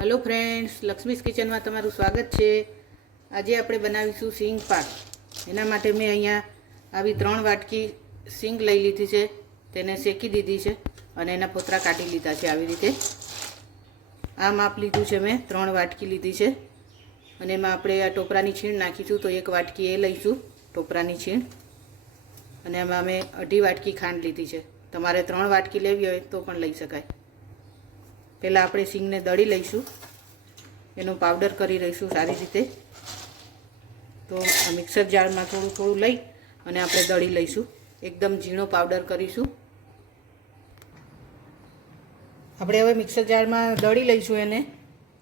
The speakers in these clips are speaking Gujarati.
हेलो फ्रेंड्स, लक्ष्मीज किचन में तमारुं स्वागत है। आज આપણે બનાવીશું સિંગ પાક। એના માટે મેં અહીંયા આવી 3 વાટકી સિંગ લઈ લીધી છે, તેને શેકી દીધી છે અને એના પોતરા કાઢી લીધા છે। આવી રીતે આ માપ લીધું છે, મેં 3 વાટકી લીધી છે અને એમાં આપણે આ ટોપરાની છીણ નાખીશું। તો 1 વાટકી એ લઈશું ટોપરાની છીણ અને એમાં મેં 2.5 વાટકી ખાંડ લીધી છે। તમારે 3 વાટકી લેવી હોય તો પણ લઈ શકાય। पहला આપણે સિંગને દળી લઈશું, એનો પાવડર કરી લઈશું સારી રીતે। તો આ મિક્સર જારમાં થોડું થોડું લઈ અને આપણે દળી લઈશું, એકદમ ઝીણો પાવડર કરીશું। આપણે હવે મિક્સર જારમાં દળી લઈશું એને।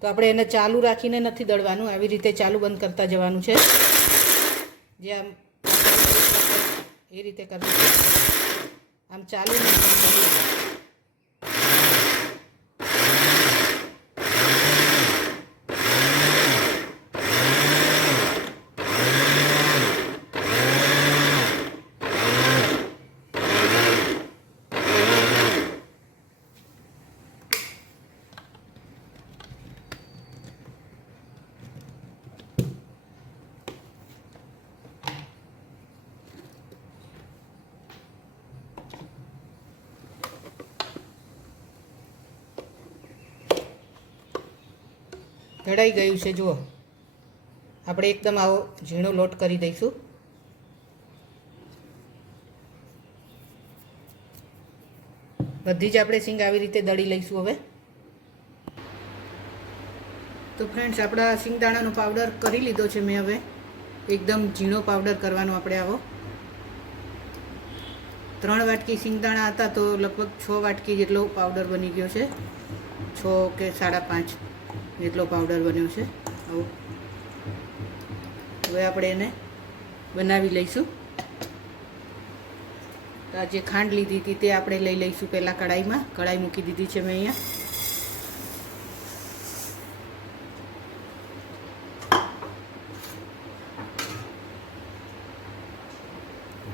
તો આપણે એને ચાલુ રાખીને નથી દળવાનું, આવી રીતે ચાલુ બંધ કરતા જવાનું છે, જે આમ એ રીતે કરવું છે, આમ ચાલુ નહીં। ઢળાઈ ગયું છે, જુઓ। આપણે એકદમ આવો ઝીણો લોટ કરી દઈશું। બધી જ આપણે સિંગ આવી રીતે દળી લઈશું હવે। તો ફ્રેન્ડ્સ, આપણા સિંગદાણાનો પાવડર કરી લીધો છે મેં હવે, એકદમ ઝીણો પાવડર કરવાનો આપણે આવો। 3 વાટકી સિંગદાણા હતા તો લગભગ 6 વાટકી જેટલો પાવડર બની ગયો છે, 6 કે 5.5 જેટલો પાવડર બન્યો છે આવો। હવે આપણે એને બનાવી લઈશું। તો આ જે ખાંડ લીધી હતી તે આપણે લઈ લઈશું પહેલાં કઢાઈમાં। કઢાઈ મૂકી દીધી છે મેં અહીંયા।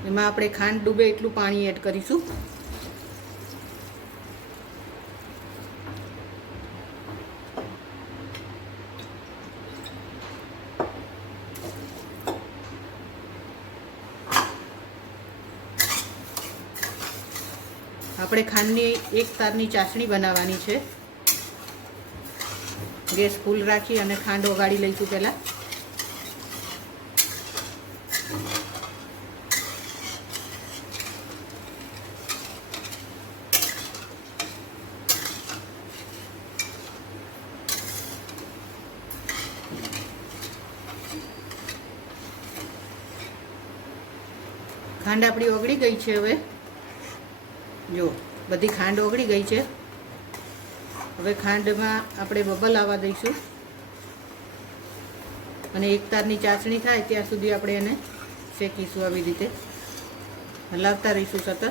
એમાં આપણે ખાંડ ડૂબે એટલું પાણી એડ કરીશું। આપણે ખાંડની એક તારની ચાસણી બનાવવાની છે। ગેસ ફૂલ રાખી અને ખાંડ ઓગાળી લઈશું પહેલાં। ખાંડ આપણી ઓગળી ગઈ છે। હવે જો બધી ખાંડ ઓગળી ગઈ છે। હવે ખાંડમાં આપણે બબલ આવવા દઈશું અને એક તારની ચાસણી થાય ત્યાં સુધી આપણે એને શેકીશું। આવી રીતે હલાવતા રહીશું સતત।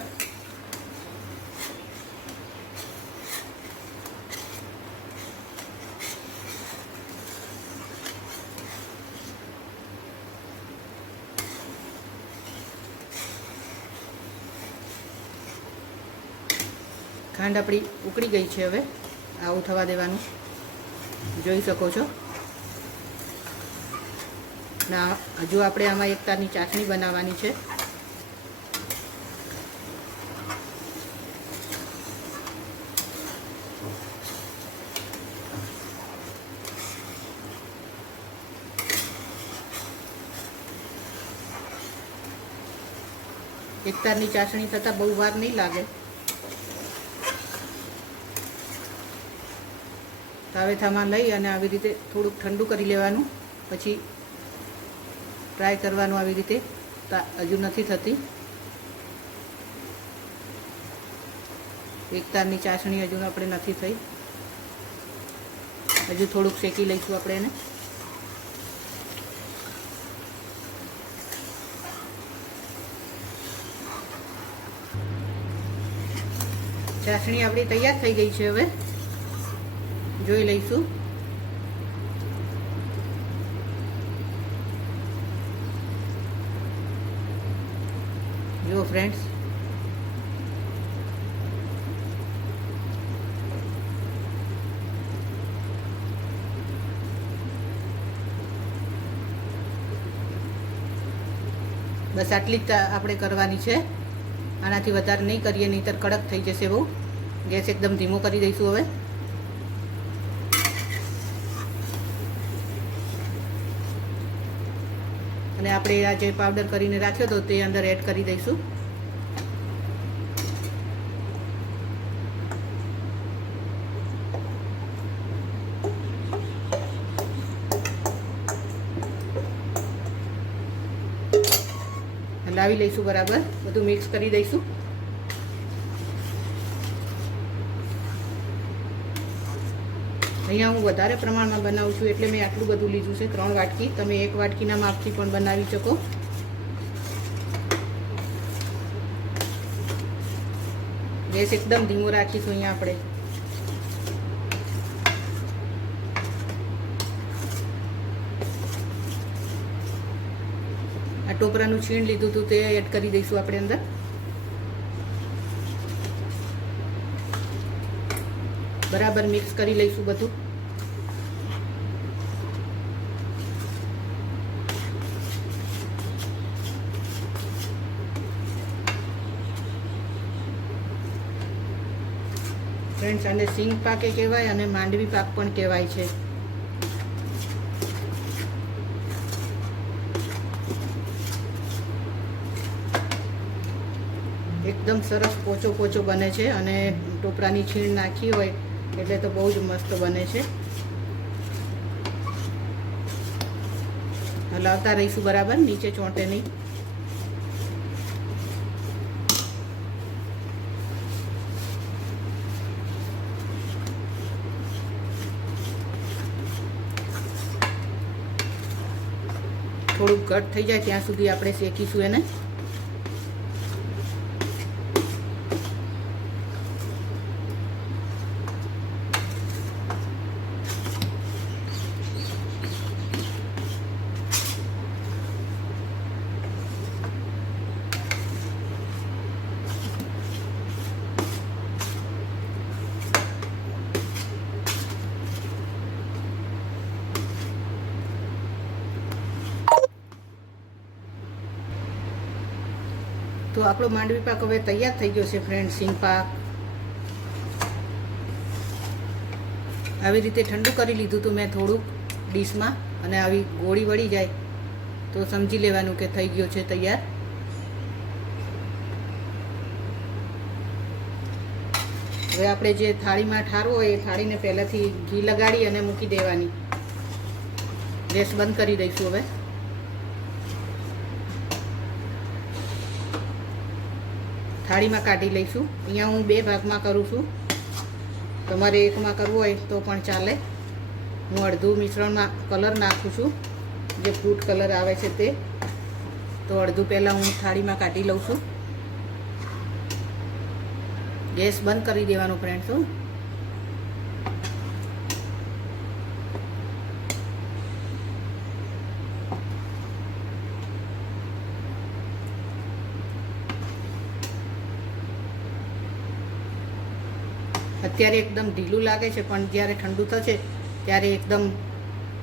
ખાંડ આપણી ઉકળી ગઈ છે, હવે આવું થવા દેવાનું, જોઈ શકો છો। ના હજુ આપણે આમાં એક તારની ચાસણી બનાવવાની છે। એક તારની ચાસણી થતાં બહુ વાર નહીં લાગે। તાવેથામાં લઈ અને આવી રીતે થોડુંક ઠંડુ કરી લેવાનું, પછી ટ્રાય કરવાનું। આવી રીતે હજુ નથી થતી, એક તારની ચાસણી હજુ આપણે નથી થઈ, હજુ થોડુંક શેકી લઈશું આપણે એને। ચાસણી આપણી તૈયાર થઈ ગઈ છે, હવે જોઈ લઈશું। જો ફ્રેન્ડ્સ, બસ આટલી જ આપણે કરવાની છે, આનાથી વધારે નહીં કરીએ, નહીંતર કડક થઈ જશે બહુ. ગેસ એકદમ ધીમો કરી દઈશું હવે. અને આપણે આ જે પાવડર કરીને રાખ્યો હતો તે અંદર એડ કરી દઈશું. લાવી લઈશું બરાબર, બધું મિક્સ કરી દઈશું. અહીંયા હું વધારે પ્રમાણમાં બનાવું છું એટલે મેં આટલું બધું લીધું છે, 3 વાટકી. તમે 1 વાટકીના માપથી પણ બનાવી શકો. ગેસ એકદમ ધીમો રાખીશું અહીંયા આપણે. આ ટોપરાનું છીણ લીધું હતું તે એડ કરી દઈશું આપણે અંદર. બરાબર મિક્સ કરી લઈશું બધું. ફ્રેન્ડ્સ, આને સિંગ પાકે કહેવાય અને માંડવી પાક પણ કહેવાય છે. એકદમ સરસ પોચો પોચો બને છે અને ટોપરાની છીણ નાખી હોય એટલે તો બહુ જ મસ્ત બને છે. હલાવતા રહીશું બરાબર, નીચે ચોંટે નહીં. થોડુંક ઘટ થઈ જાય ત્યાં સુધી આપણે શેકીશું એને. તો આપણો માંડવી પાક હવે તૈયાર થઈ ગયો છે ફ્રેન્ડ, સિંગ પાક. આવી રીતે ઠંડુ કરી લીધું હતું મેં થોડુંક ડીશમાં, અને આવી ગોળી વળી જાય તો સમજી લેવાનું કે થઈ ગયો છે તૈયાર. હવે આપણે જે થાળીમાં ઠારવો હોય એ થાળીને પહેલાંથી ઘી લગાડી અને મૂકી દેવાની. ગેસ બંધ કરી દઈશું હવે. થાળીમાં કાઢી લઈશું. અહીંયા હું 2 ભાગમાં કરું છું, તમારે એકમાં કરવું હોય તો પણ ચાલે. હું અડધું મિશ્રણમાં કલર નાખું છું, જે ફ્રૂટ કલર આવે છે તે. તો અડધું પહેલાં હું થાળીમાં કાઢી લઉં છું. ગેસ બંધ કરી દેવાનો ફ્રેન્ડ્સ. અત્યારે એકદમ ઢીલું લાગે છે પણ જ્યારે ઠંડુ થશે ત્યારે એકદમ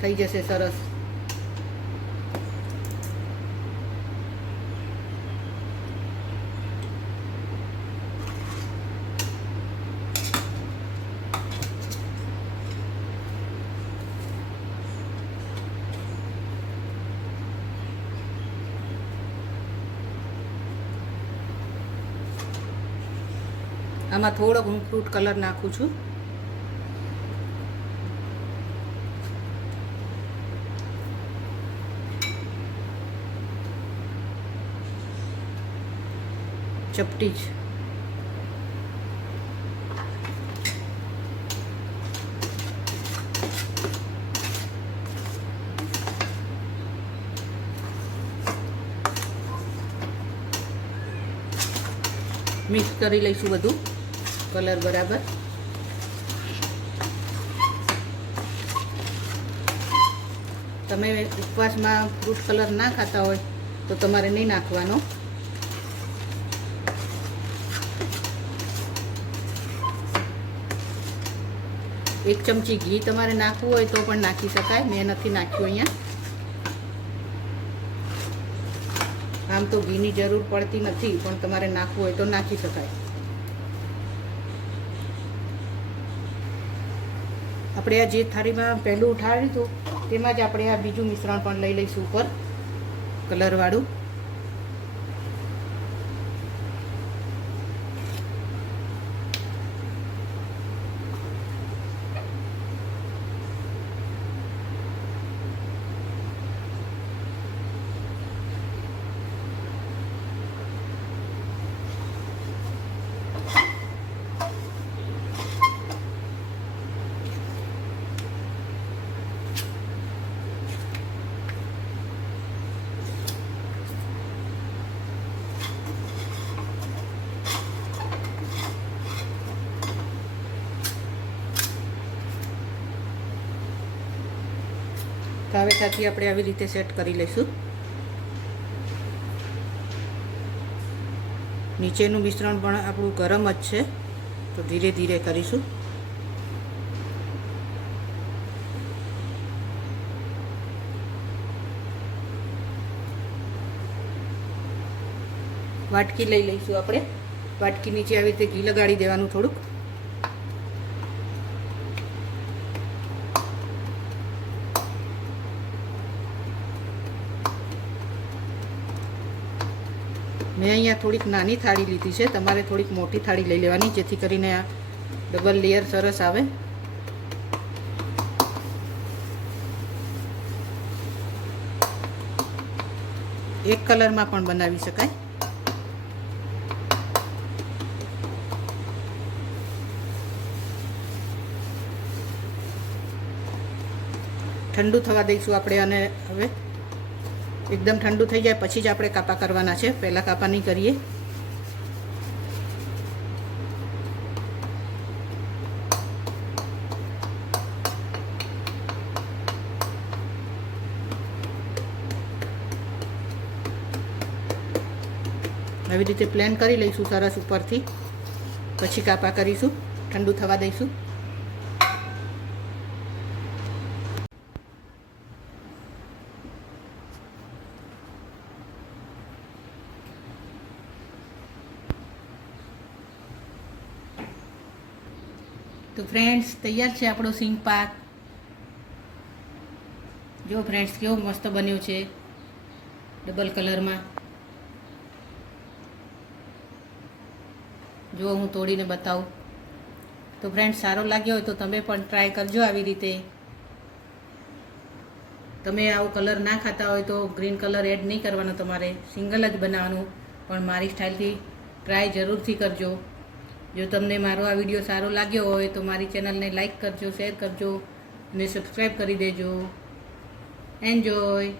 થઈ જશે સરસ. આમાં થોડોક હું ફ્રૂટ કલર નાખું છું. ચપટી જ. મિક્સ કરી લઈશું બધું કલર બરાબર. તમે ઉપવાસમાં ફ્રૂટ કલર ના ખાતા હોય તો તમારે નહીં નાખવાનો. એક ચમચી ઘી તમારે નાખવું હોય તો પણ નાખી શકાય, મેં નથી નાખ્યું અહીંયા. આ આમ તો ઘીની જરૂર પડતી નથી, પણ તમારે નાખવું હોય તો નાખી શકાય. આપણે આ જે થાળીમાં પહેલું ઉઠાડ્યું હતું તેમાં જ આપણે આ બીજું મિશ્રણ પણ લઈ લઈશું ઉપર કલરવાળું. તાવેતાથી આપણે આવી રીતે સેટ કરી લઈશું. નીચેનું મિશ્રણ પણ આપણું ગરમ જ છે, તો ધીરે ધીરે કરીશું. વાટકી લઈ લઈશું આપણે. વાટકી નીચે આવી રીતે ઘી લગાડી દેવાનું થોડુંક. મેં અહીંયા થોડીક નાની થાળી લીધી છે, તમારે થોડીક મોટી થાળી લઈ લેવાની, જેથી કરીને આ ડબલ લેયર સરસ આવે. એક કલરમાં પણ બનાવી શકાય. ઠંડુ થવા દઈશું આપણે, અને હવે એકદમ ઠંડુ થઈ જાય પછી જ આપણે કાપા કરવાના છે, પહેલાં કાપા નહીં કરીએ. આવી રીતે પ્લેન કરી લઈશું સરસ ઉપરથી, પછી કાપા કરીશું, ઠંડુ થવા દઈશું. તો ફ્રેન્ડ્સ, તૈયાર છે આપણો સિંગ પાક. જો ફ્રેન્ડ્સ, કેવો મસ્ત બન્યો છે ડબલ કલરમાં. જો હું તોડીને બતાવું. તો ફ્રેન્ડ્સ, સારો લાગ્યો હોય તો તમે પણ ટ્રાય કરજો આવી રીતે. તમે આવો કલર ના ખાતા હોય તો ગ્રીન કલર એડ નહીં કરવાનો, તમારે સિંગલ જ બનાવવાનું. પણ મારી સ્ટાઇલથી ટ્રાય જરૂરથી કરજો. જો તમને મારો આ વિડીયો સારો લાગ્યો હોય તો મારી ચેનલને લાઈક કરજો, શેર કરજો અને સબસ્ક્રાઈબ કરી દેજો. એન્જોય.